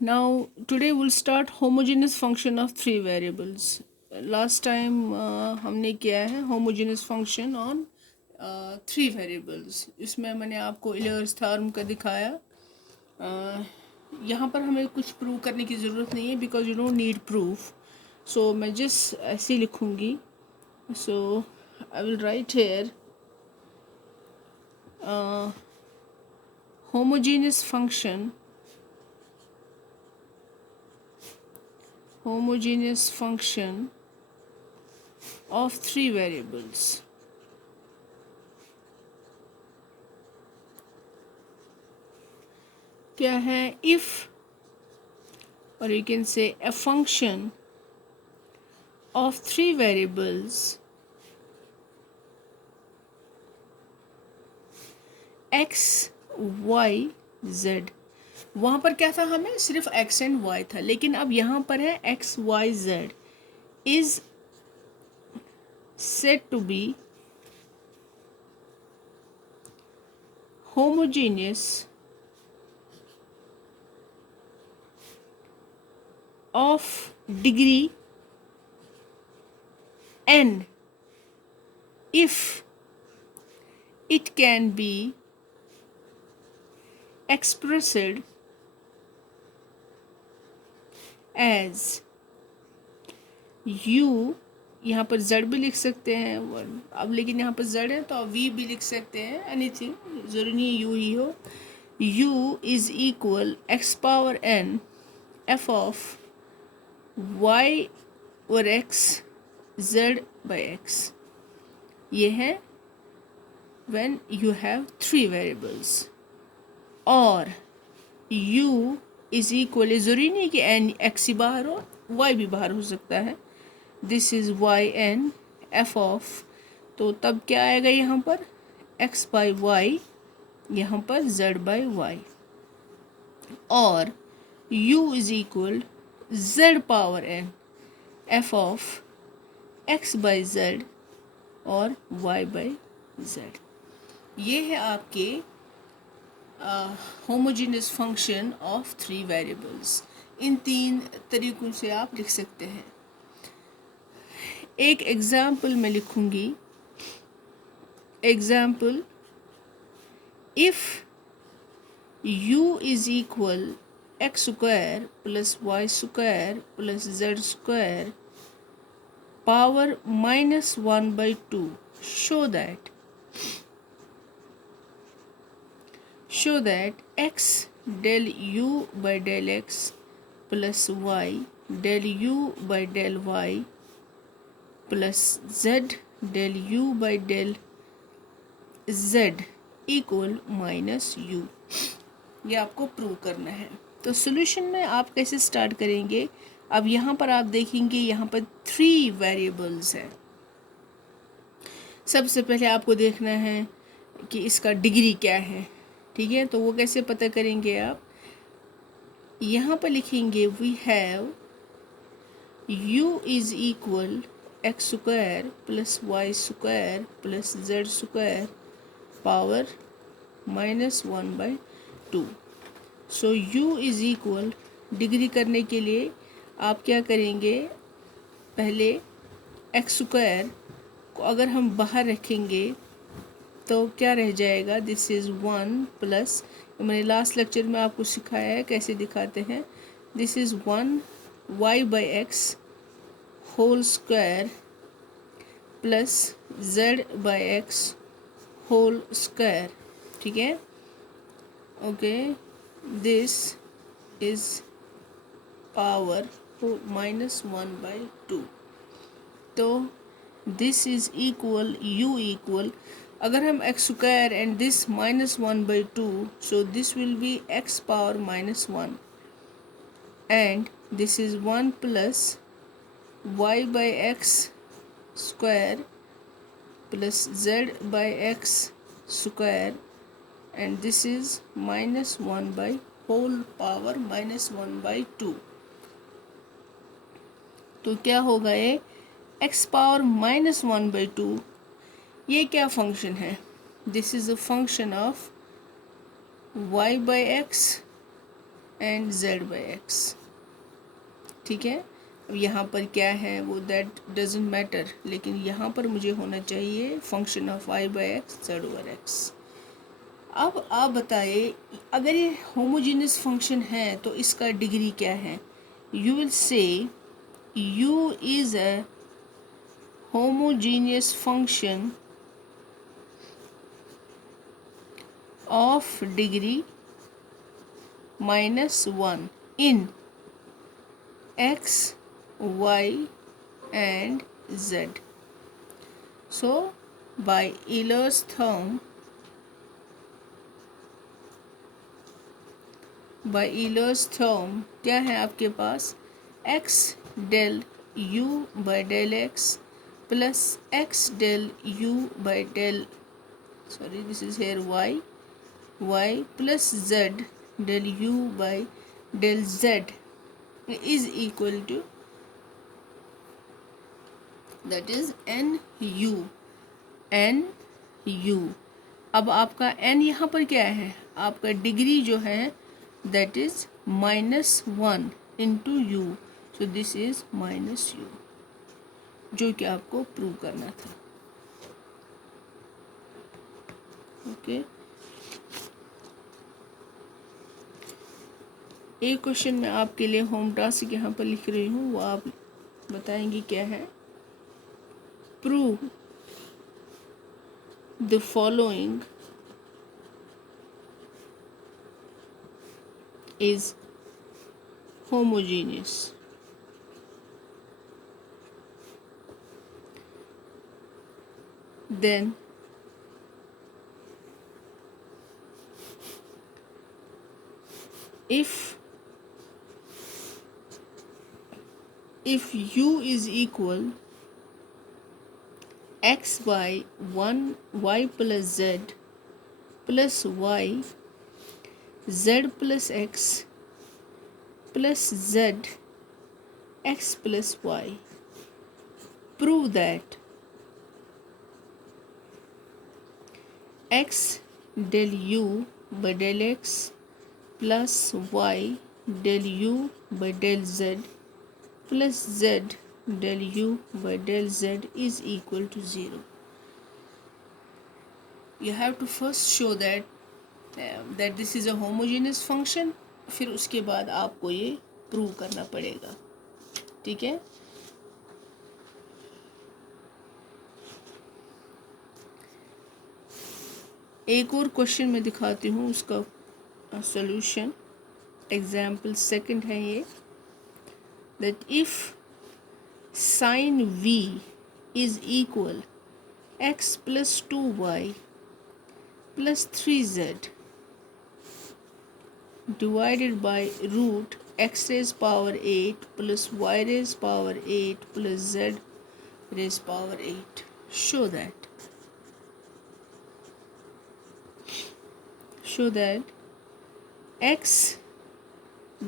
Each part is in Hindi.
Now today we'll start homogeneous function of three variables. Last time हमने किया है homogeneous function on three variables. इसमें मैंने आपको Euler's theorem का दिखाया. यहाँ पर हमें कुछ प्रूव करने की ज़रूरत नहीं है because you don't need proof. So मैं just ऐसे ही लिखूँगी. So I will write here homogeneous function of three variables. क्या है? If, or you can say a function of three variables x, y, z. वहाँ पर क्या था? हमें सिर्फ x एंड y था, लेकिन अब यहाँ पर है x, y, z is said to be homogeneous of degree n if it can be expressed as u. यहाँ पर z भी लिख सकते हैं अब, लेकिन यहाँ पर z है तो अब v भी लिख सकते हैं. एनीथिंग, ज़रूरी नहीं u ही हो. u is equal x power n f of y और x z by x. ये है when you have three variables. और u इज इक्वल, ज़रूरी नहीं कि n x ही बाहर हो, y भी बाहर हो सकता है. This is y n f of, तो तब क्या आएगा यहाँ पर? x बाई वाई, यहाँ पर z बाई वाई. और u is equal z power n f of x by z और y बाई z. ये है आपके homogeneous function of three variables. इन तीन तरीक़ों से आप लिख सकते हैं. एक एग्जाम्पल मैं लिखूँगी. Example, if u is equal x square plus y square plus z square power -1/2, show that x del u by del x plus y del u by del y plus z del u by del z equal -u. ये आपको प्रूव करना है. तो सॉल्यूशन में आप कैसे स्टार्ट करेंगे? अब यहाँ पर आप देखेंगे, यहाँ पर थ्री वेरिएबल्स हैं. सबसे पहले आपको देखना है कि इसका डिग्री क्या है. ठीक है, तो वो कैसे पता करेंगे आप? यहाँ पर लिखेंगे we have u is equal x square plus y square plus z square power -1/2. So u is equal, degree करने के लिए आप क्या करेंगे? पहले एक्स स्क्वायर को अगर हम बाहर रखेंगे तो क्या रह जाएगा? दिस इज़ 1 प्लस, मैंने लास्ट लेक्चर में आपको सिखाया है कैसे दिखाते हैं. This is 1 y by x whole square plus z by x whole square. ठीक है, ओके. This is power -1/2. तो this is equal u equal, अगर हम x square and this -1/2, so this will be x power -1 and this is 1 plus y by x square plus z by x square and this is -1 by whole power -1/2. तो क्या होगा ये? x power -1/2. ये क्या फंक्शन है? This is a function of y by x and z by x. ठीक है, अब यहाँ पर क्या है वो दैट डजेंट मैटर, लेकिन यहाँ पर मुझे होना चाहिए function of y by x z over x. अब आप बताइए, अगर ये होमोजीनियस फंक्शन है तो इसका डिग्री क्या है? You will say u is a homogeneous function of degree -1 in x, y and z. So by Euler's theorem, क्या है आपके पास? x del u by del x plus x del u by del, sorry this is here y plus z del u by del z is equal to, that is nu। अब आपका n यहाँ पर क्या है? आपका डिग्री जो है that is -1 into u, so this is -u, जो कि आपको प्रूव करना था। ओके, एक क्वेश्चन मैं आपके लिए होम टास्क यहाँ पर लिख रही हूँ, वो आप बताएंगे क्या है। Prove the following is homogeneous। Then if u is equal x by 1 y plus z plus y z plus x plus z x plus y, prove that x del u by del x plus y del u by del z plus z del u by del z is equal to 0. You have to first show that this is a homogeneous function, फिर उसके बाद आपको ये प्रूव करना पड़ेगा। ठीक है, एक और क्वेश्चन मैं दिखाती हूँ, उसका सॉल्यूशन। एग्जाम्पल सेकंड है ये, that if sin v is equal x plus 2y plus 3z divided by root x raised power 8 plus y raised power 8 plus z raised power 8, show that x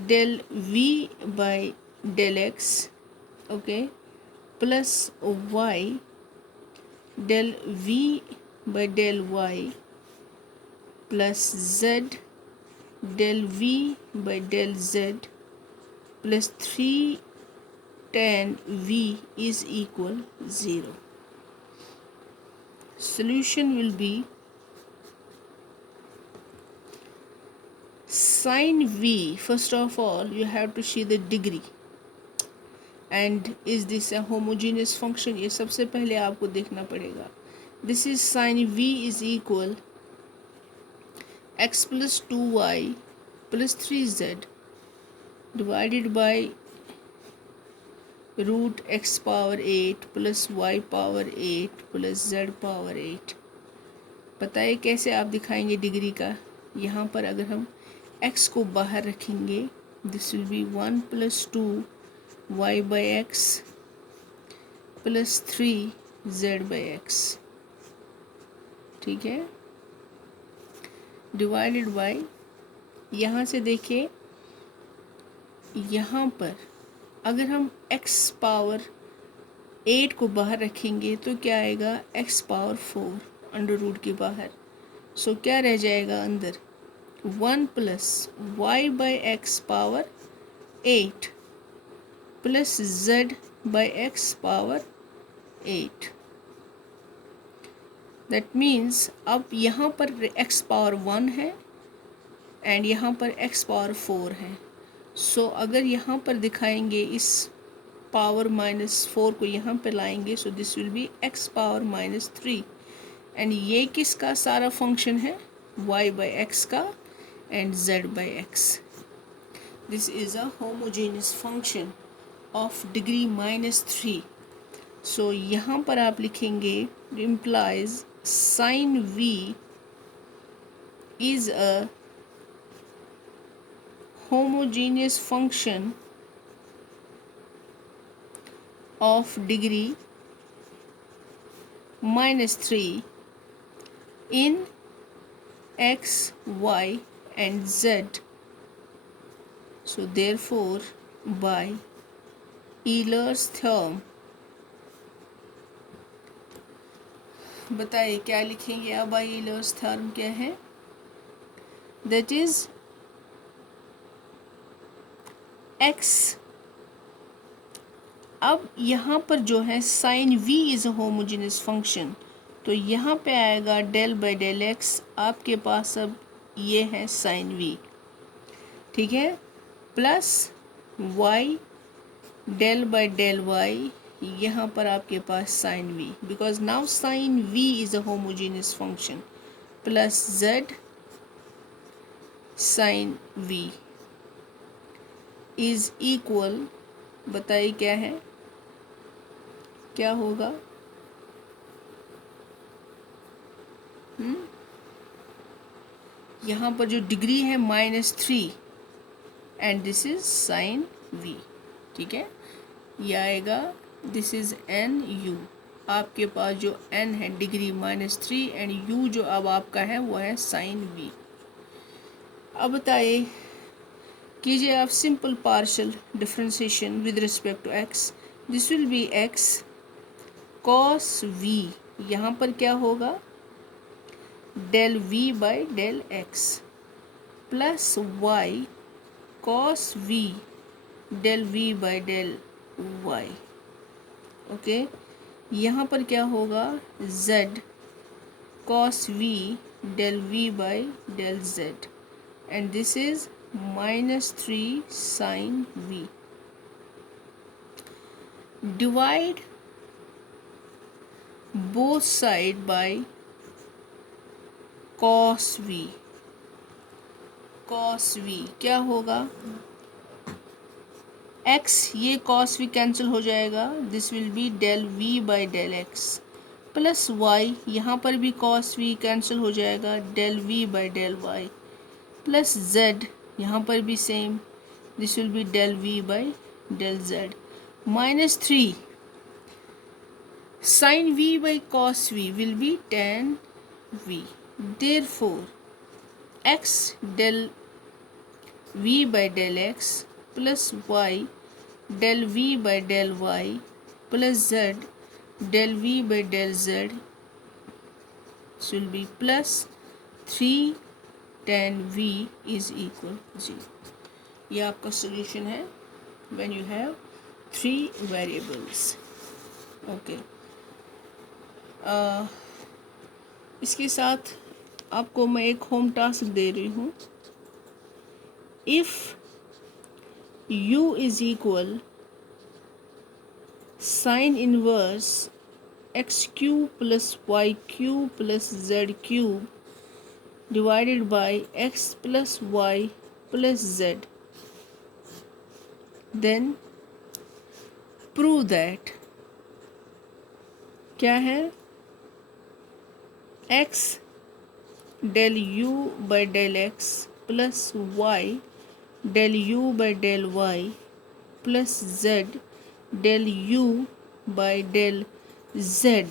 del v by del x, okay, plus y del v by del y plus z del v by del z plus 3 tan v is equal 0. Solution will be sin v. First of all, you have to see the degree and is this a homogeneous function, ये सबसे पहले आपको देखना पड़ेगा। This is sin v is equal x plus 2y plus 3z divided by root x power 8 plus y power 8 plus z power 8। बताइए कैसे आप दिखाएंगे डिग्री का। यहाँ पर अगर हम x को बाहर रखेंगे, this will be 1 plus 2 y by x plus 3 z by x। ठीक है, डिवाइडेड बाय, यहाँ से देखिए, यहाँ पर अगर हम x पावर 8 को बाहर रखेंगे तो क्या आएगा, x पावर 4 अंडर रूट के बाहर। सो क्या रह जाएगा अंदर, 1 plus y by x power 8 plus z by x power 8। That means अब यहाँ पर x पावर 1 है एंड यहाँ पर x पावर 4 है। सो अगर यहाँ पर दिखाएंगे इस पावर -4 को यहाँ पर लाएंगे, so this will be x power -3 and ये किसका सारा फंक्शन है, y बाई एक्स का and z by x. This is a homogeneous function of degree -3। So यहाँ पर आप लिखेंगे implies sine v is a homogeneous function of degree -3 in x, y and z. So therefore by Euler's theorem, बताइए क्या लिखेंगे अब? बाय यूलर्स थ्योरम क्या है? That is x। अब यहाँ पर जो है sine v is a homogeneous function, तो यहाँ पे आएगा डेल बाई डेल एक्स। आपके पास अब ये है साइन v, ठीक है, plus y del by del y, यहाँ पर आपके पास sine v, because now sine v is a homogeneous function, plus z sine v is equal, बताइए क्या है, क्या होगा? यहाँ पर जो डिग्री है -3 and this is sine v, ठीक है, ये आएगा, दिस इज n u। आपके पास जो n है डिग्री -3 एंड u जो अब आपका है वो है साइन v। अब बताइए, कीजिए आप simple partial differentiation with respect to x। This will be x cos v, यहाँ पर क्या होगा, del v by del x, plus y cos v del v by del y। Okay, यहाँ पर क्या होगा, z cos v del v by del z and this is -3 sin v। Divide both side by cos v। cos v क्या होगा, x, ये cos v कैंसिल हो जाएगा, this will be del v by del x, plus y, यहाँ पर भी cos v कैंसिल हो जाएगा, del v by del y, plus z, यहाँ पर भी same, this will be del v by del z, -3 sin v by cos v will be tan v। Therefore x del v by del x plus y del v by del y plus z del v by del z will be plus 3 tan v is equal 0। ये आपका solution है when you have 3 variables। Okay, इसके साथ आपको मैं एक होम टास्क दे रही हूँ। If u is equal sine inverse x cube plus y cube plus z cube divided by x plus y plus z, then prove that क्या है, x del u by del x plus y del u by del y plus z del u by del z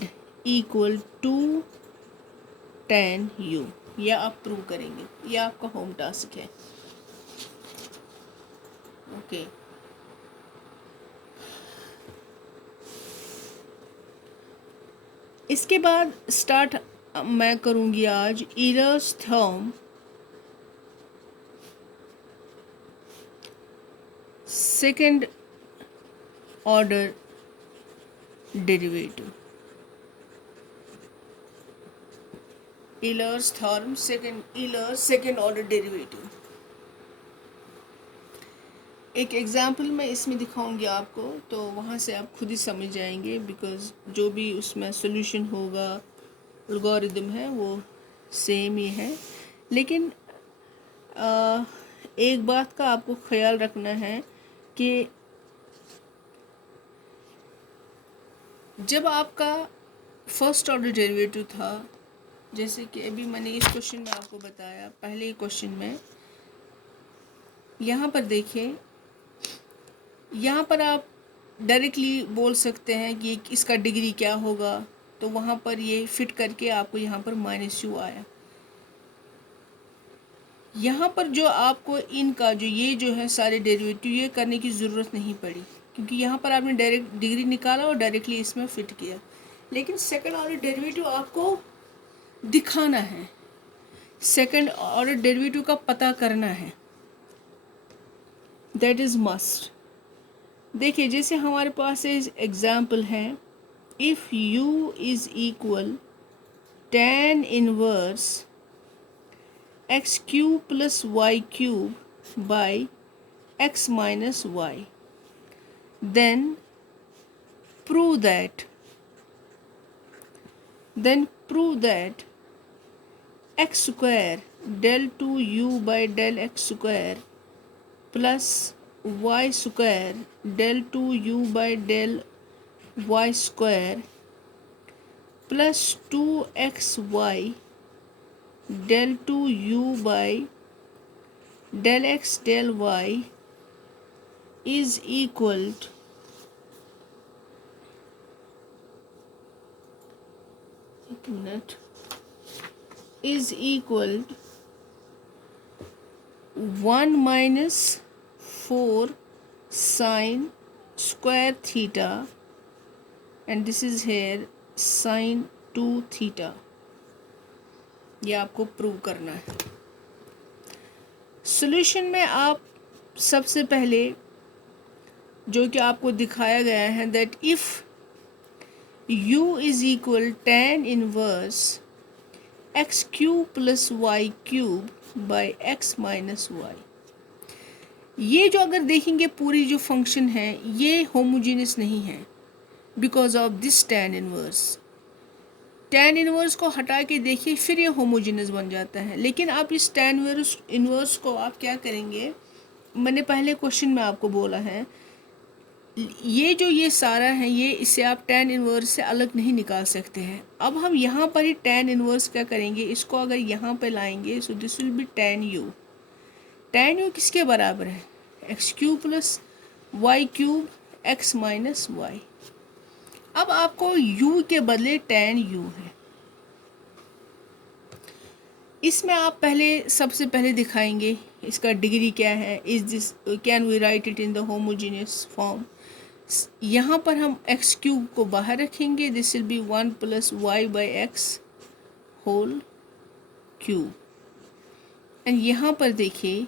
equal to tan u। यह आप प्रूव करेंगे, यह आपका होम टास्क है। ओके, इसके बाद स्टार्ट मैं करूँगी आज Euler's theorem second order derivative, Euler's theorem second order derivative. एक एग्जाम्पल मैं इसमें दिखाऊंगी आपको, तो वहाँ से आप खुद ही समझ जाएंगे, बिकॉज जो भी उसमें सोल्यूशन होगा, एल्गोरिदम है, वो सेम ही है। लेकिन एक बात का आपको ख्याल रखना है कि जब आपका फर्स्ट ऑर्डर डेरिवेटिव था, जैसे कि अभी मैंने इस क्वेश्चन में आपको बताया, पहले क्वेश्चन में यहाँ पर देखिए, यहाँ पर आप डायरेक्टली बोल सकते हैं कि इसका डिग्री क्या होगा, तो वहाँ पर ये फिट करके आपको यहाँ पर -u आया। यहाँ पर जो आपको इनका ये जो है सारे डेरिवेटिव ये करने की ज़रूरत नहीं पड़ी, क्योंकि यहाँ पर आपने डायरेक्ट डिग्री निकाला और डायरेक्टली इसमें फिट किया। लेकिन सेकंड ऑर्डर डेरिवेटिव आपको दिखाना है, सेकंड ऑर्डर डेरिवेटिव का पता करना है, दैट इज़ मस्ट। देखिए, जैसे हमारे पास एग्जाम्पल है, if u is equal tan inverse x cube plus y cube by x minus y, then prove that x square del 2u by del x square plus y square del 2u by del y square plus 2xy del 2u by del x del y is equal to is equal to 1 minus 4 sine square theta, and this is here sine 2 theta। ये आपको प्रूव करना है। सॉल्यूशन में आप सबसे पहले जो कि आपको दिखाया गया है, that if u is equal tan inverse x cube plus y cube by x minus y, ये जो अगर देखेंगे पूरी जो फंक्शन है ये होमोजीनियस नहीं है because of this tan inverse को हटा के देखिए, फिर ये होमोजीनियस बन जाता है। लेकिन आप इस tan इनवर्स को आप क्या करेंगे, मैंने पहले क्वेश्चन में आपको बोला है, ये सारा है, ये इसे आप tan इनवर्स से अलग नहीं निकाल सकते हैं। अब हम यहाँ पर ही tan इनवर्स क्या करेंगे, इसको अगर यहाँ पे लाएंगे, so this will B tan u किसके बराबर है, x cube plus y cube x minus y। अब आपको u के बदले tan u है, इसमें आप सबसे पहले दिखाएंगे इसका डिग्री क्या है, is this can we write it in the homogeneous form. यहाँ पर हम x क्यूब को बाहर रखेंगे, this will be 1 plus y by x whole cube, and यहाँ पर देखिए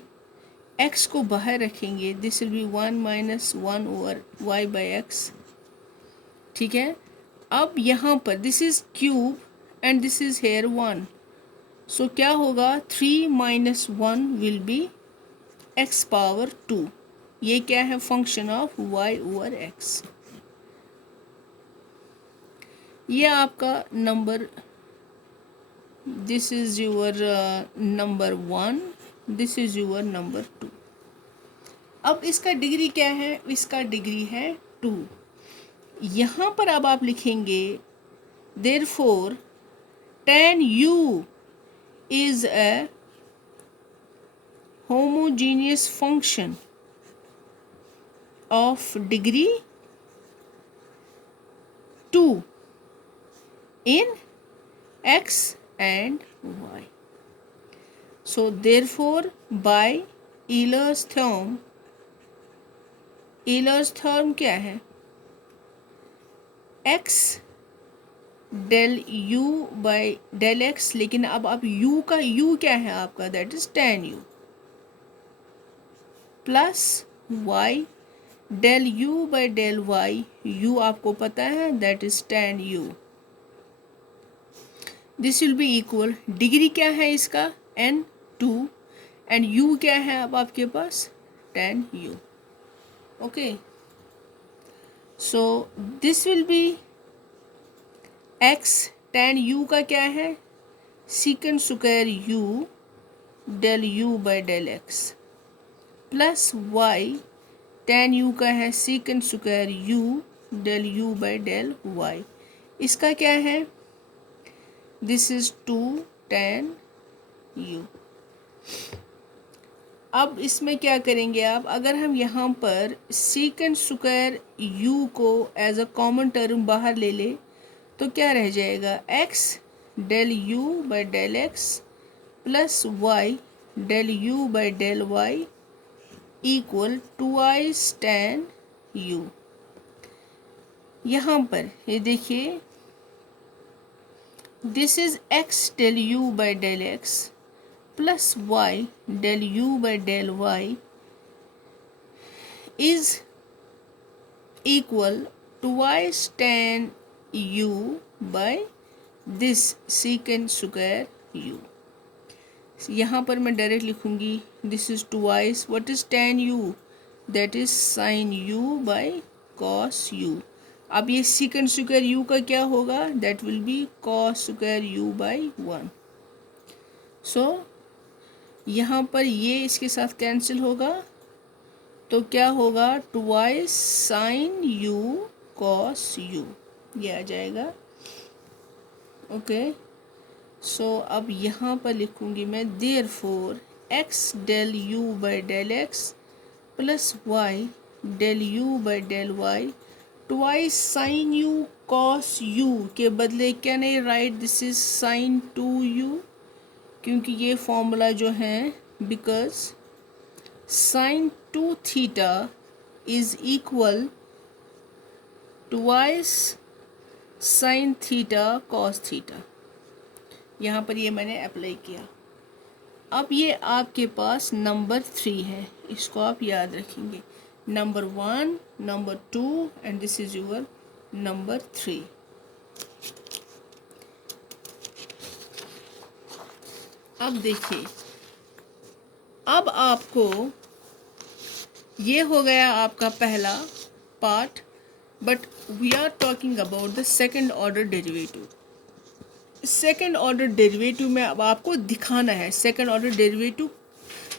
x को बाहर रखेंगे, this will be 1 minus 1 over y by x. ठीक है, अब यहाँ पर this is cube and this is here 1, so क्या होगा, 3 minus 1 will be x power 2। ये क्या है, function of y over x। ये आपका number, this is your number 1, this is your number 2। अब इसका डिग्री क्या है, इसका डिग्री है 2। यहाँ पर अब आप लिखेंगे therefore tan u is a homogeneous function of degree 2 in x and y. So therefore by Euler's theorem क्या है, x del u by del x, लेकिन अब आप u का u क्या है आपका, that is tan u, plus y del u by del y, u आपको पता है that is tan u, this will be equal, degree क्या है इसका n 2 एंड u क्या है अब आपके पास tan u. Okay, so this will be x, tan u का क्या है secant square u del u by del x, plus y tan u का है secant square u del u by del y, इसका क्या है दिस इज 2 tan u. अब इसमें क्या करेंगे आप, अगर हम यहाँ पर सीकेंड स्क्वायर u को एज अ कॉमन टर्म बाहर ले ले तो क्या रह जाएगा x del u by del x plus y del u by del y equal 2i tan u. यहाँ पर ये देखिए this is x del u by del x plus y del u by del y is equal twice tan u by this secant square u. यहाँ पर मैं डायरेक्ट लिखूंगी this is twice what is tan u that is sin u by cos u. अब ये सीकेंड स्क्वायर u का क्या होगा that will be cos square u by 1. सो यहाँ पर ये इसके साथ कैंसिल होगा तो क्या होगा twice sin u cos u, ये आ जाएगा. ओके, सो अब यहाँ पर लिखूंगी मैं therefore x del u by del x plus y del u by del y twice sin u cos u के बदले क्या नहीं right this is sin 2u, क्योंकि ये फॉर्मूला जो है because sin 2 theta is equal twice sin theta cos theta. यहाँ पर ये मैंने अप्लाई किया. अब ये आपके पास नंबर 3 है, इसको आप याद रखेंगे, number 1, number 2 and this is your number 3. अब देखिए, अब आपको ये हो गया आपका पहला part, but we are talking about the second order derivative. Second order derivative में अब आपको दिखाना है, सेकंड ऑर्डर डेरिवेटिव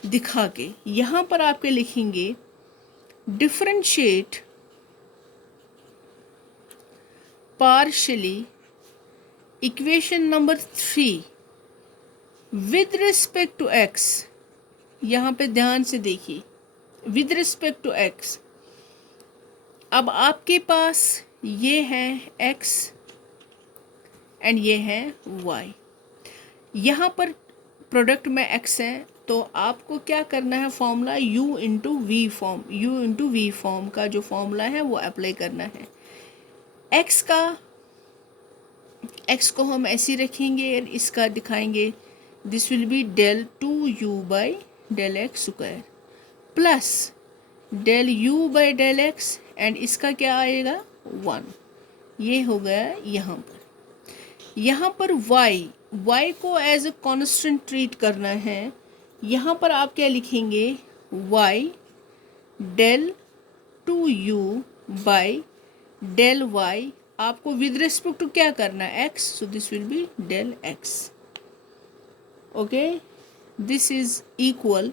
दिखा के यहाँ पर आपके लिखेंगे differentiate partially equation number 3 with respect to x. यहाँ पे ध्यान से देखिए, विद रिस्पेक्ट टू x. अब आपके पास ये है x एंड ये है y. यहाँ पर प्रोडक्ट में x है तो आपको क्या करना है, formula u into v form, u into v form का जो फॉर्मूला है वो अप्लाई करना है. x को हम ऐसे रखेंगे और इसका दिखाएंगे this will be del 2u by del x square plus del u by del x and इसका क्या आएगा 1. ये हो गया यहाँ पर. यहाँ पर y को एज अ कॉन्स्टेंट ट्रीट करना है. यहाँ पर आप क्या लिखेंगे y del 2u by del y. आपको विद रिस्पेक्ट टू क्या करना है x, so this will be del x. Okay, this is equal,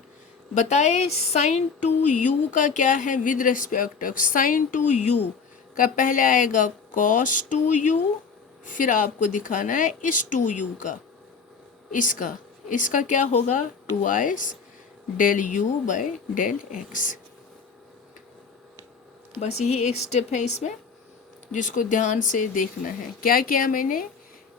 बताए साइन 2u का क्या है विद रिस्पेक्ट, साइन 2u का पहले आएगा cos 2u, फिर आपको दिखाना है इस 2u का, इसका क्या होगा twice del u by del x. बस यही एक स्टेप है इसमें जिसको ध्यान से देखना है. क्या किया मैंने,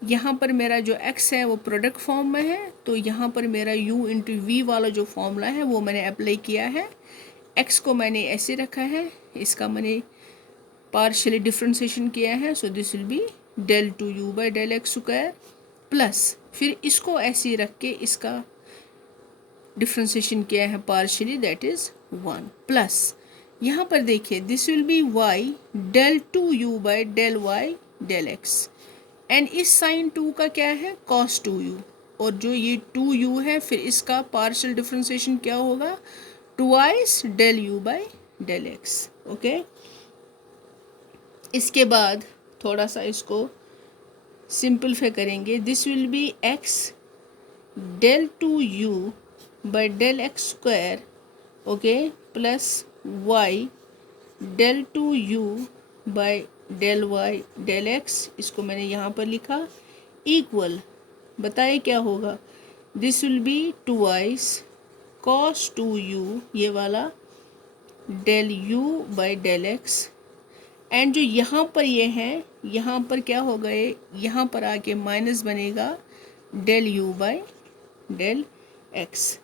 यहाँ पर मेरा जो x है वो प्रोडक्ट फॉर्म में है तो यहाँ पर मेरा u इंटू वी वाला जो फॉर्मूला है वो मैंने अप्लाई किया है. x को मैंने ऐसे रखा है, इसका मैंने पार्शियली डिफ्रेंशिएशन किया है, so this will be del 2u by del x square plus फिर इसको ऐसे रख के इसका डिफ्रेंशिएशन किया है पार्शियली दैट इज 1 प्लस यहाँ पर देखिए this will be y del two u by del y del x, and इस साइन टू का क्या है कॉस टू यू, और जो ये टू यू है फिर इसका पार्शियल डिफरेंशिएशन क्या होगा twice del u by del x. Okay, इसके बाद थोड़ा सा इसको सिंपलीफाई करेंगे। This will be x del two u by del x square, okay, plus y del two u by del y del x, इसको मैंने यहाँ पर लिखा, इक्वल, बताइए क्या होगा, this will be twice cos two u, ये वाला, del u by del x, and जो यहाँ पर ये है यहाँ पर क्या हो गए, यहाँ पर आके माइनस बनेगा del u by del x.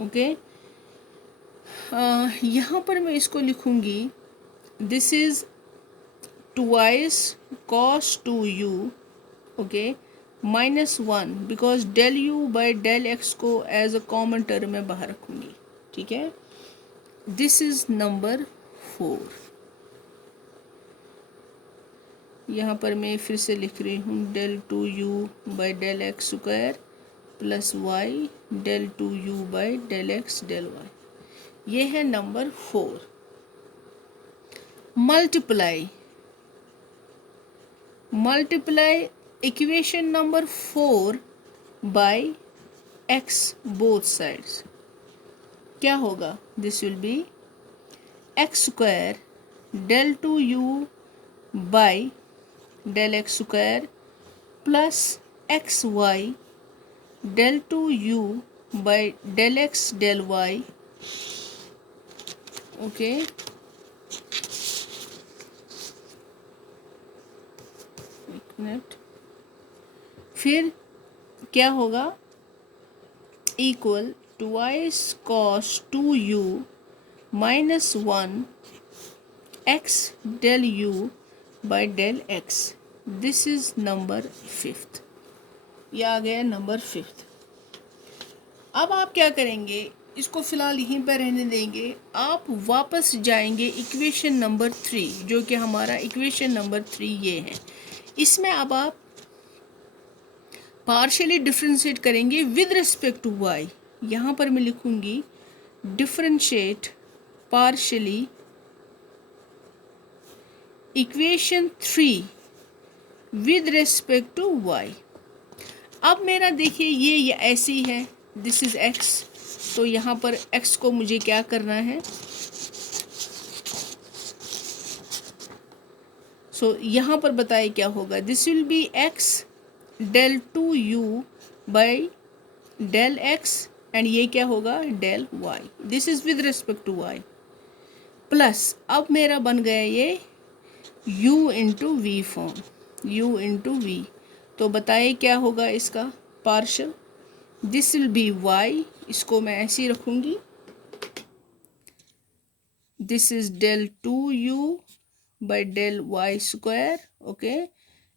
Okay, यहाँ पर मैं इसको लिखूँगी this is twice cos two u, okay, minus one, because del u by del x को एज अ कॉमन टर्म में बाहर रखूँगी। ठीक है, दिस इज़ नंबर 4। यहाँ पर मैं फिर से लिख रही हूँ del two u by del x square plus y del two u by del x del y, ये है number 4। Multiply equation number 4 by x both sides, क्या होगा, this will be x square del two u by del x square plus x y del two u by del x del y. Okay, एक मिनट, फिर क्या होगा, equal twice cos two u minus one x del u by del x, this is number 5th। ये आ गया नंबर 5th। अब आप क्या करेंगे, इसको फिलहाल यहीं पर रहने देंगे, आप वापस जाएंगे इक्वेशन नंबर 3, जो कि हमारा इक्वेशन नंबर 3 ये है। इसमें अब आप पार्शियली डिफरेंशिएट करेंगे विद रिस्पेक्ट टू वाई। यहाँ पर मैं लिखूँगी differentiate partially equation 3 with respect to y. अब मेरा देखिए ये ऐसी है, दिस इज एक्स, तो यहाँ पर एक्स को मुझे क्या करना है, यहाँ पर बताइए क्या होगा, this will be x del two u by del x, and ये क्या होगा del y, this is with respect to y, plus अब मेरा बन गया ये u into v form, u into v, तो बताइए क्या होगा इसका partial, this will be y, इसको मैं ऐसे ही रखूँगी, this is del two u by del y square, okay,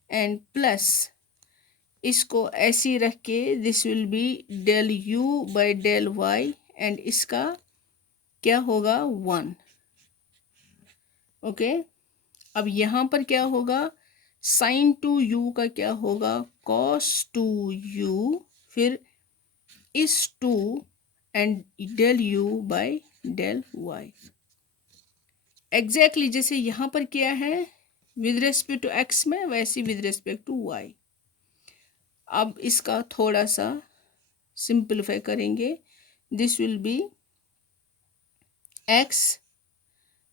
and plus इसको ऐसे ही रख के this will be del u by del y, and इसका क्या होगा 1। ओके, अब यहाँ पर क्या होगा, साइन टू यू का क्या होगा कॉस टू यू, फिर इस two and del u by del y, exactly जैसे यहाँ पर किया है विद रेस्पेक्ट टू एक्स में, वैसे विद रेस्पेक्ट टू वाई। अब इसका थोड़ा सा सिंपलीफाई करेंगे, this will be x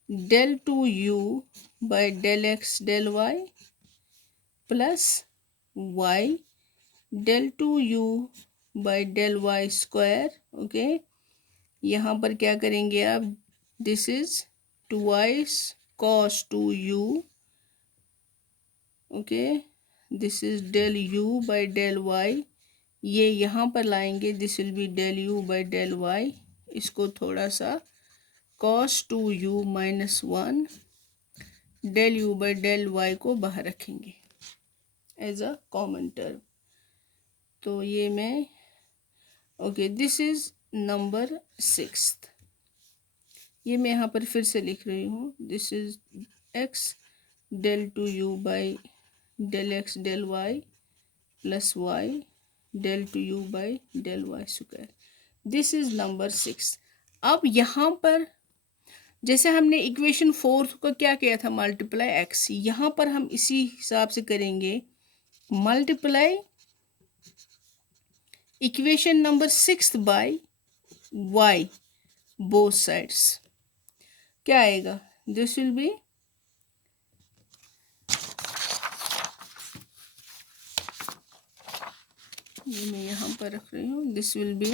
del two u by del x del y plus y del two u by del y square. Okay, यहाँ पर क्या करेंगे आप, this is twice cos two u, okay, this is del u by del y, ये यहाँ पर लाएंगे, this will be del u by del y, इसको थोड़ा सा cos two u minus 1 del u by del Y को बाहर रखेंगे एज अ कॉमन टर्म, तो ये मैं, okay, this is number 6th। ये मैं यहाँ पर फिर से लिख रही हूँ, this is x del two u by del x del y plus y del two u by del y square. This is number 6। अब यहाँ पर जैसे हमने इक्वेशन 4 को क्या किया था, मल्टीप्लाई x, यहाँ पर हम इसी हिसाब से करेंगे, multiply equation number 6 by y both sides. क्या आएगा, दिस विल बी ये मैं यहाँ पर रख रही हूँ, this will be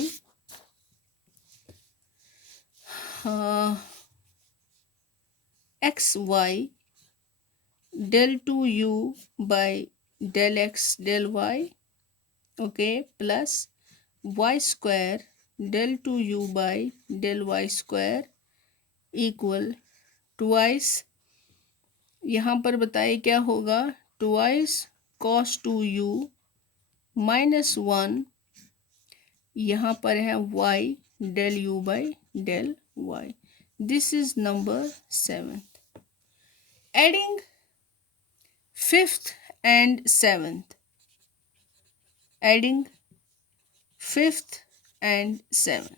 x y del two u by del x del y, okay, plus y square del two u by del y square equal twice, यहाँ पर बताइए क्या होगा, twice cos two u minus 1, यहाँ पर है y del u by del y। This is number 7th। Adding 5th and 7th, adding 5th and 7th,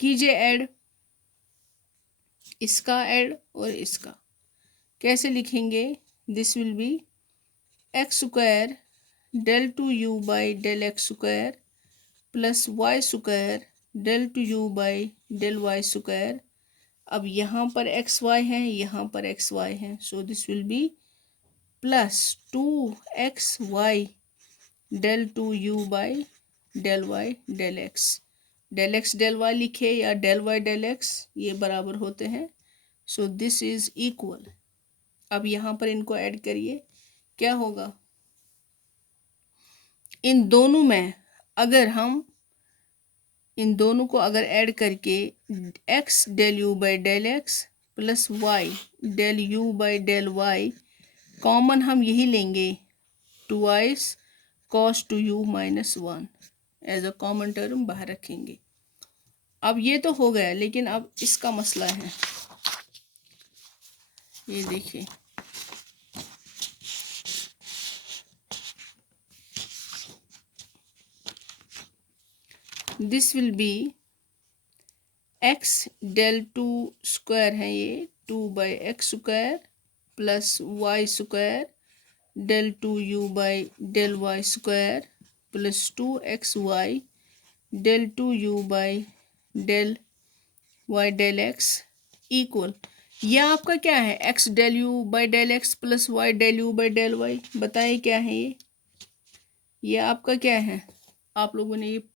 कीजिए ऐड, इसका ऐड और इसका। कैसे लिखेंगे, this will be x square del two u by del x square plus y square del two u by del y square. अब यहाँ पर एक्स वाई है, यहाँ पर एक्स वाई है, so this will be plus 2xy del two u by del y del x del y लिखे या del y del x, ये बराबर होते हैं, सो दिस इज इक्वल। अब यहाँ पर इनको ऐड करिए, क्या होगा, इन दोनों में अगर हम इन दोनों को अगर ऐड करके x del u by del x plus y del u by del y common हम यही लेंगे, twice cos two u minus 1 as a common term बाहर रखेंगे। अब ये तो हो गया, लेकिन अब इसका मसला है, ये देखिए, this will be x del two square है, ये 2 by x square plus y square del two u by del y square plus 2xy del two u by del y del x equal, यह आपका क्या है, x del u by del x plus y del u by del y, बताइए क्या है ये आपका क्या है, आप लोगों ने ये